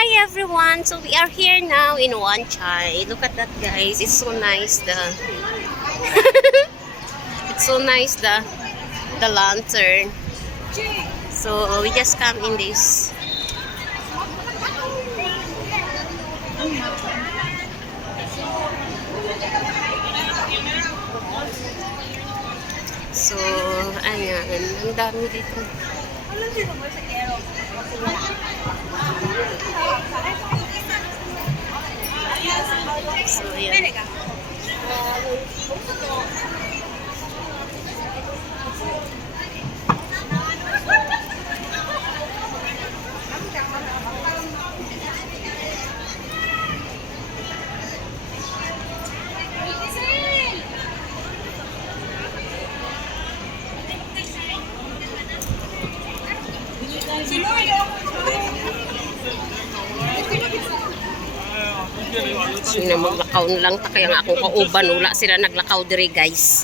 Hi everyone! So we are here now in Wan Chai. Look at that, guys. It's so nice. It's so nice the lantern. So we just come in this. So ayan, ang dami dito. So ayan. Sino maglakaw na lang ta kaya nga akong kauban, wala sila naglakaw diri, guys.